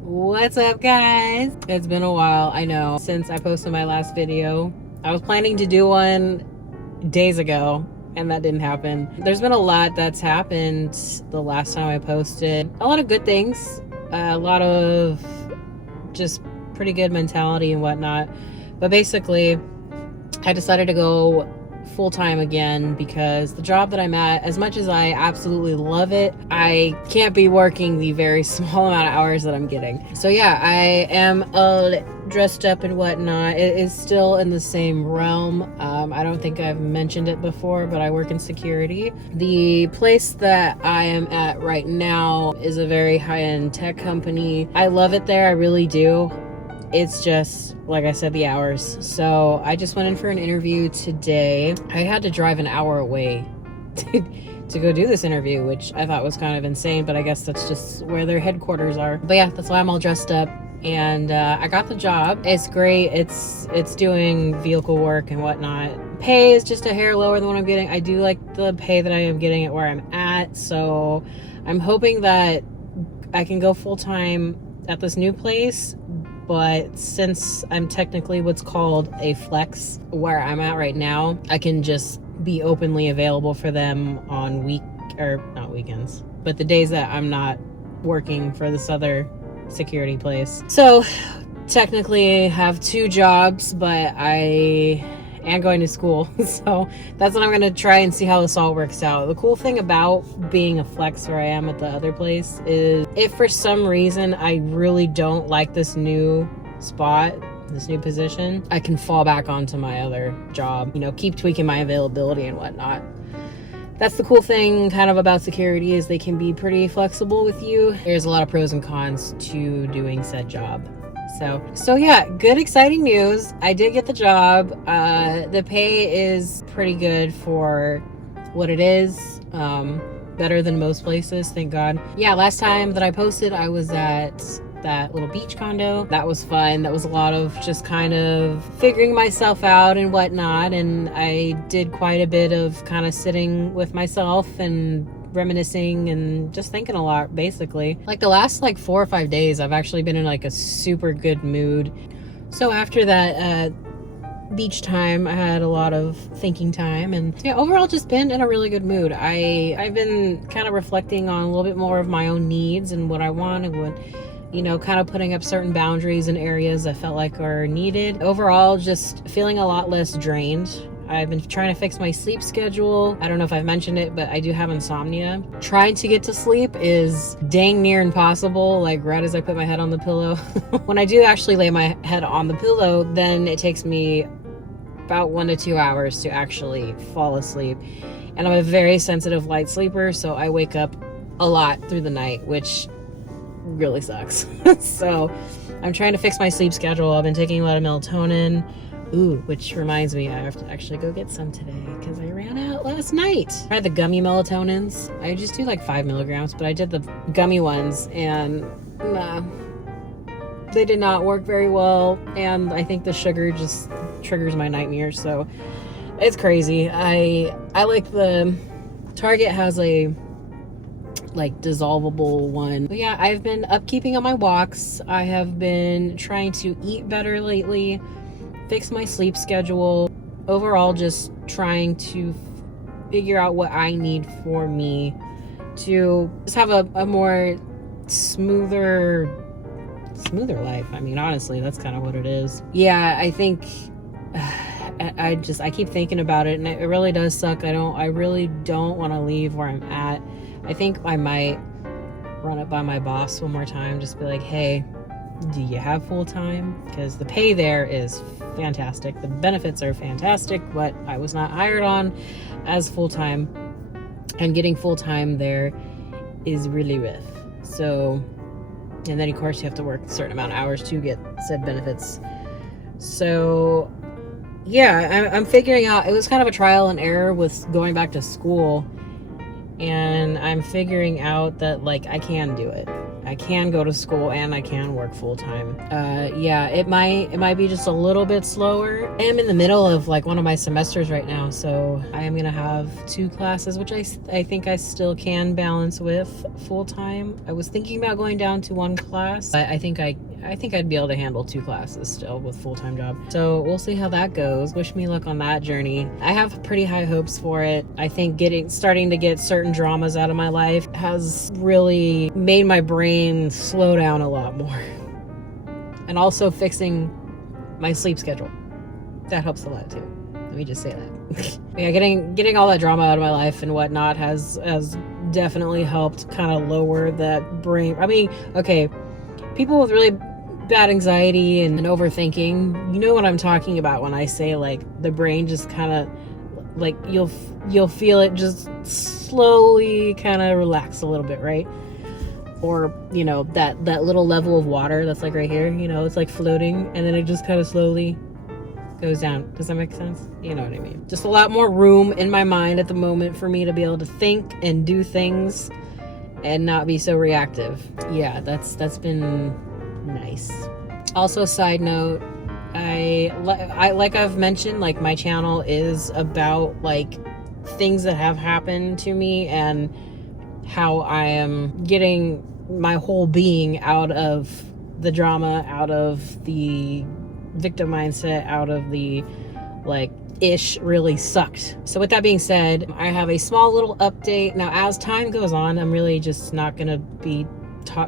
What's up, guys? It's been a while, I know, since I posted my last video. I was planning to do one days ago, and that didn't happen. There's been a lot that's happened the last time I posted. A lot of good things, a lot of just pretty good mentality and whatnot. But basically, I decided to go full-time again because the job that I'm at, as much as I absolutely love it, I can't be working the very small amount of hours that I'm getting. So yeah, I am all dressed up and whatnot. It is still in the same realm. I don't think I've mentioned it before, but I work in security. The place that I am at right now is a very high-end tech company. I love it there, I really do. It's just, like I said, the hours. So I just went in for an interview today. I had to drive an hour away to go do this interview, which I thought was kind of insane, but I guess that's just where their headquarters are. But yeah, that's why I'm all dressed up. And I got the job. It's great. It's doing vehicle work and whatnot. Pay is just a hair lower than what I'm getting. I do like the pay that I am getting at where I'm at. So I'm hoping that I can go full-time at this new place. But since I'm technically what's called a flex where I'm at right now, I can just be openly available for them on not weekends, but the days that I'm not working for this other security place. So technically I have two jobs, but I am going to school. So that's what I'm going to try and see how this all works out. The cool thing about being a flex where I am at the other place is if for some reason I really don't like this new spot, this new position, I can fall back onto my other job, keep tweaking my availability and whatnot. That's the cool thing kind of about security, is they can be pretty flexible with you. There's a lot of pros and cons to doing said job. So yeah, good exciting news. I did get the job. The pay is pretty good for what it is. Better than most places, thank God. Yeah, last time that I posted, I was at that little beach condo. That was fun. That was a lot of just kind of figuring myself out and whatnot. And I did quite a bit of kind of sitting with myself and reminiscing and just thinking a lot, basically. Like the last 4 or 5 days, I've actually been in a super good mood. So after that beach time, I had a lot of thinking time, and yeah, overall just been in a really good mood. I've been kind of reflecting on a little bit more of my own needs and what I want and what, kind of putting up certain boundaries in areas I felt like are needed. Overall, just feeling a lot less drained. I've been trying to fix my sleep schedule. I don't know if I've mentioned it, but I do have insomnia. Trying to get to sleep is dang near impossible, right as I put my head on the pillow. When I do actually lay my head on the pillow, then it takes me about 1 to 2 hours to actually fall asleep. And I'm a very sensitive light sleeper, so I wake up a lot through the night, which really sucks. So I'm trying to fix my sleep schedule. I've been taking a lot of melatonin. Ooh, which reminds me, I have to actually go get some today because I ran out last night. I had the gummy melatonins. I just do 5 milligrams, but I did the gummy ones, and nah, they did not work very well. And I think the sugar just triggers my nightmares, so it's crazy. I like the Target has a dissolvable one. But yeah, I've been upkeeping on my walks. I have been trying to eat better lately, fix my sleep schedule. Overall, just trying to figure out what I need for me to just have a more smoother life. I mean, honestly, that's kind of what it is. Yeah, I think I keep thinking about it, and it really does suck. I really don't want to leave where I'm at. I think I might run it by my boss one more time, just be like, hey, do you have full-time? Because the pay there is fantastic. The benefits are fantastic, but I was not hired on as full-time, and getting full-time there is really rough. So, and then of course you have to work a certain amount of hours to get said benefits. So yeah, I'm figuring out, it was kind of a trial and error with going back to school, and I'm figuring out that I can do it. I can go to school and I can work full time. Yeah, it might be just a little bit slower. I am in the middle of like one of my semesters right now, so I am gonna have 2 classes, which I think I still can balance with full time. I was thinking about going down to 1 class, but I think I'd be able to handle 2 classes still with full-time job. So we'll see how that goes. Wish me luck on that journey. I have pretty high hopes for it. I think starting to get certain dramas out of my life has really made my brain slow down a lot more. And also fixing my sleep schedule. That helps a lot too. Let me just say that. Yeah, getting all that drama out of my life and whatnot has definitely helped kind of lower that brain. I mean, okay, people with really bad anxiety and overthinking, you know what I'm talking about when I say like the brain just kind of like you'll feel it just slowly kind of relax a little bit, right? Or you know that little level of water that's like right here, you know, it's like floating and then it just kind of slowly goes down. Does that make sense? You know what I mean? Just a lot more room in my mind at the moment for me to be able to think and do things and not be so reactive. Yeah, that's been nice. Also, side note, I like I've mentioned, like my channel is about like things that have happened to me and how I am getting my whole being out of the drama, out of the victim mindset, out of the like ish really sucked. So with that being said, I have a small little update. Now as time goes on, I'm really just not gonna be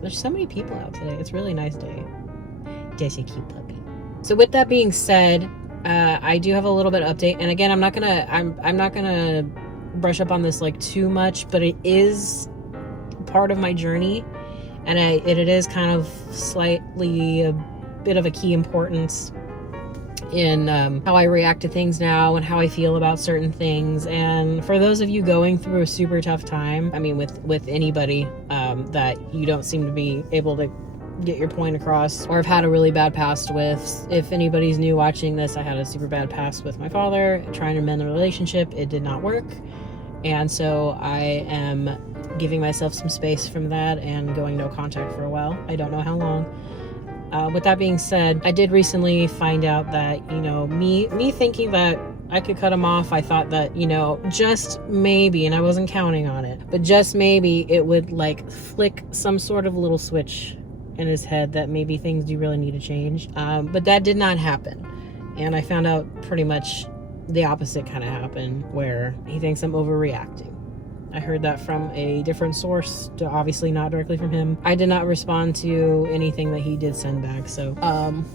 there's so many people out today. It's a really nice day. Just a cute puppy. So with that being said, I do have a little bit of update, and again, I'm not gonna brush up on this like too much, but it is part of my journey, and it is kind of slightly a bit of a key importance in how I react to things now and how I feel about certain things. And for those of you going through a super tough time, I mean with anybody that you don't seem to be able to get your point across or have had a really bad past with, if anybody's new watching this, I had a super bad past with my father trying to mend the relationship. It did not work, and so I am giving myself some space from that and going no contact for a while. I don't know how long. With that being said, I did recently find out that, you know, me thinking that I could cut him off, I thought that, you know, just maybe, and I wasn't counting on it, but just maybe it would like flick some sort of little switch in his head that maybe things do really need to change. But that did not happen. And I found out pretty much the opposite kind of happened, where he thinks I'm overreacting. I heard that from a different source, obviously not directly from him. I did not respond to anything that he did send back. So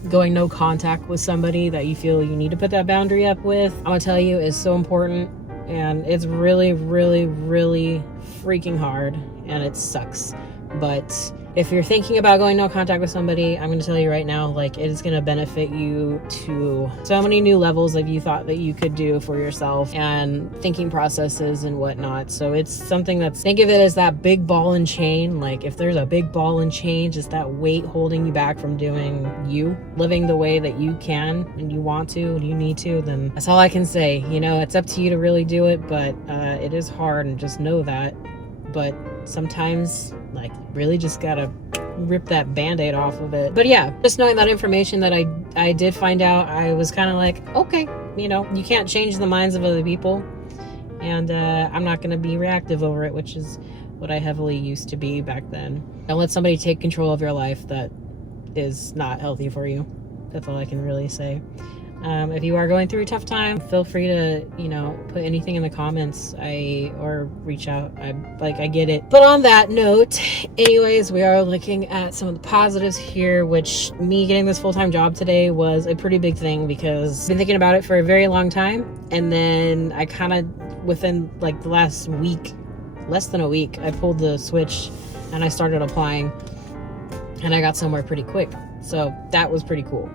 going no contact with somebody that you feel you need to put that boundary up with, I'm gonna tell you, is so important. And it's really, really, really freaking hard, and it sucks. But if you're thinking about going no contact with somebody, I'm going to tell you right now, like, it is going to benefit you to so many new levels of you thought that you could do for yourself and thinking processes and whatnot. So it's something that's, think of it as that big ball and chain. Like if there's a big ball and chain, just that weight holding you back from doing you, living the way that you can and you want to and you need to, then that's all I can say. You know, it's up to you to really do it, but it is hard, and just know that. But sometimes, like, really just gotta rip that band-aid off of it. But yeah, just knowing that information that I did find out, I was kind of like, okay, you know, you can't change the minds of other people, and I'm not gonna be reactive over it, which is what I heavily used to be back then. Don't let somebody take control of your life that is not healthy for you. That's all I can really say. If you are going through a tough time, feel free to, you know, put anything in the comments or reach out. I get it. But on that note, anyways, we are looking at some of the positives here, which me getting this full-time job today was a pretty big thing, because I've been thinking about it for a very long time. And then I kind of, within like the last week, less than a week, I pulled the switch and I started applying, and I got somewhere pretty quick. So that was pretty cool.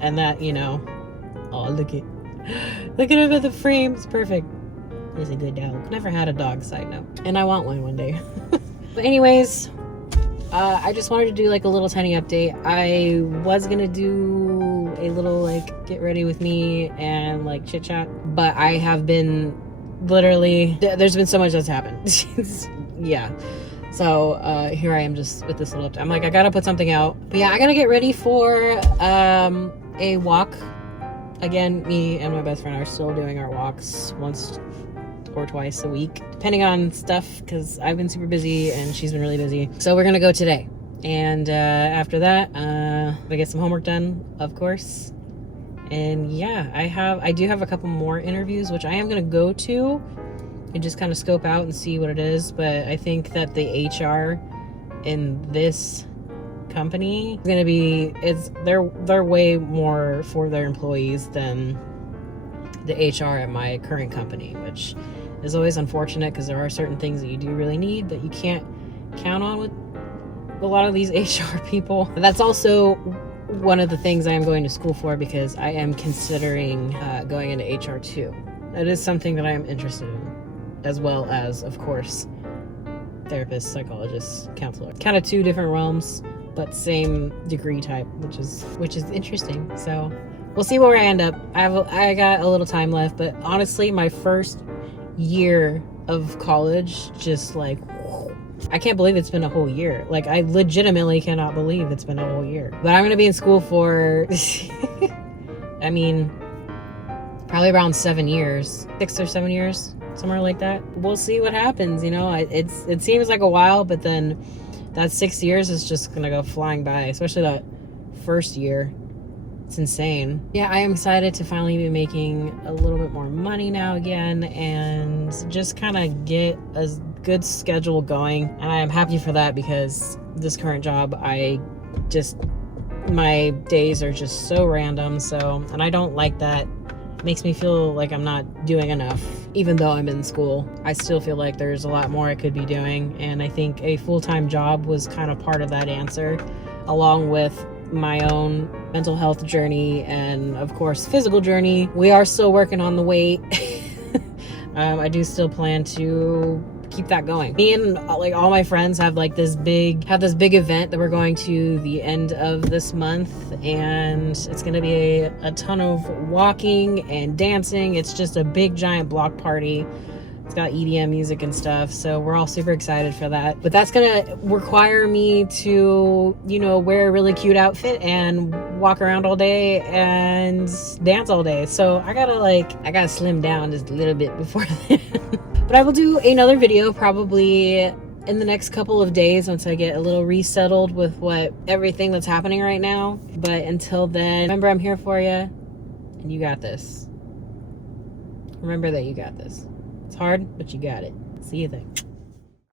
And that, you know, oh, look at him in the frame. It's perfect. He's a good dog. Never had a dog, side note. And I want one day. But anyways, I just wanted to do like a little tiny update. I was going to do a little like get ready with me and like chit chat. But I have been literally, there's been so much that's happened. Yeah. So here I am just with this little, I'm like, I gotta put something out. But yeah, I gotta get ready for a walk. Again, me and my best friend are still doing our walks once or twice a week, depending on stuff, because I've been super busy and she's been really busy. So we're gonna go today. And after that, I get some homework done, of course. And yeah, I do have a couple more interviews, which I am gonna go to and just kind of scope out and see what it is. But I think that the HR in this company is gonna be, they're way more for their employees than the HR at my current company, which is always unfortunate because there are certain things that you do really need that you can't count on with a lot of these HR people. That's also one of the things I am going to school for, because I am considering going into HR too. That is something that I am interested in, as well as, of course, therapist, psychologist, counselor. Kind of two different realms, but same degree type, which is interesting. So we'll see where I end up. I got a little time left, but honestly, my first year of college, just like, I can't believe it's been a whole year. Like, I legitimately cannot believe it's been a whole year. But I'm gonna be in school for I mean, probably around 7 years, 6 or 7 years, somewhere like that. We'll see what happens, you know. It seems like a while, but then that 6 years is just gonna go flying by, especially that first year. It's insane. Yeah, I am excited to finally be making a little bit more money now again, and just kind of get a good schedule going. And I am happy for that, because this current job, my days are just so random. So, and I don't like that. It makes me feel like I'm not doing enough. Even though I'm in school, I still feel like there's a lot more I could be doing. And I think a full-time job was kind of part of that answer, along with my own mental health journey and, of course, physical journey. We are still working on the weight. I do still plan to keep that going. Me and like all my friends have this big event that we're going to the end of this month, and it's gonna be a ton of walking and dancing. It's just a big giant block party. It's got EDM music and stuff, so we're all super excited for that. But that's gonna require me to, wear a really cute outfit and walk around all day and dance all day. So I gotta slim down just a little bit before then. But I will do another video probably in the next couple of days once I get a little resettled with everything that's happening right now. But until then, remember, I'm here for you, and you got this. Remember that you got this. It's hard, but you got it. See you then.